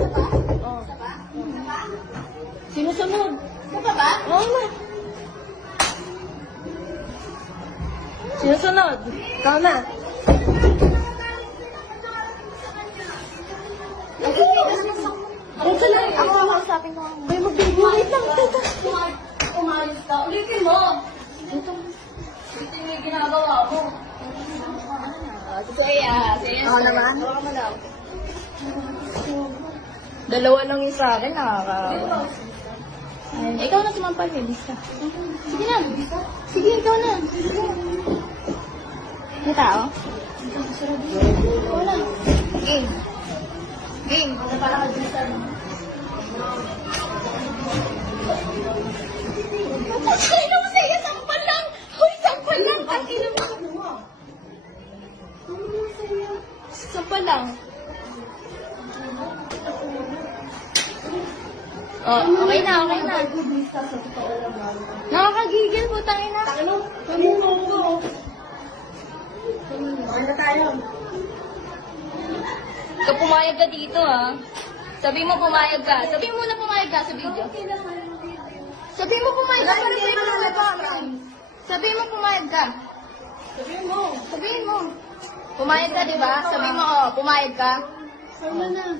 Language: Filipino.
Oh. Sinusunod. Isa pa ba? Oo na. Sinusunod. Ikaw na. Dito lang. Ako ang kausapin ko. May magbibigay. Wait lang. Dito. Umayos ka. Ulitin mo. Ulitin mo yung ginagawa mo. Sige. Ako naman. Hawakan mo daw. Dalawa lang yung sa akin. Nakakaawa. Ay, ikaw na sumampal. Bilis ka. Sige na. Sige, ikaw na. May tao? Ikaw na. Game. Game. Ano pala ka-bilisan? Ay, naman sa'yo. Sampal lang. Uy, sampal lang. Ay, naman. Sampal lang. Oh, okay na, okay na. Nakakagigil po, tangina. Ano? Kamuno ko. Okay na tayo. Ikaw pumayag ka dito, ha? Sabi mo pumayag ka. Sabi mo na pumayag ka sa video. Sabi mo pumayag ka para sa'yo na nagkakam. Sabi mo pumayag ka. Sabihin mo. Sabihin mo. Pumayag ka, di ba? Sabi mo, oh, pumayag ka. Sama na.